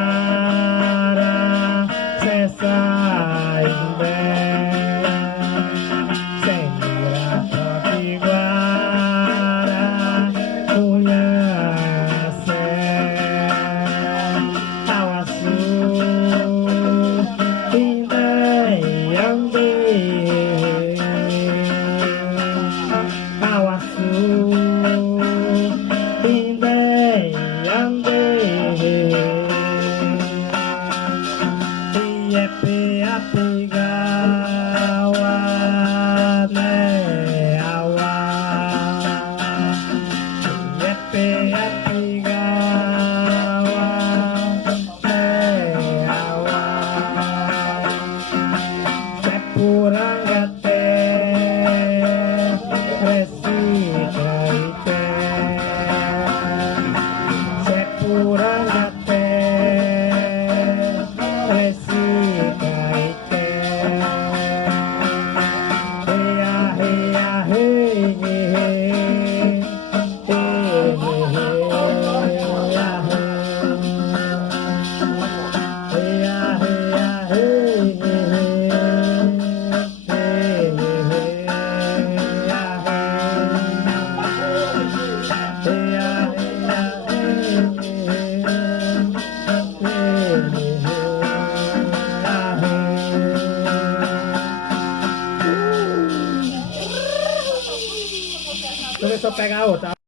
Piara sesainde sengira potiguara punyase awasu indai yang di awasu indai yang di api gawane awan api gawane awan sepurang gate resi kaite sepurang gate resi kaite heya heya hey Deixa eu pegar outra.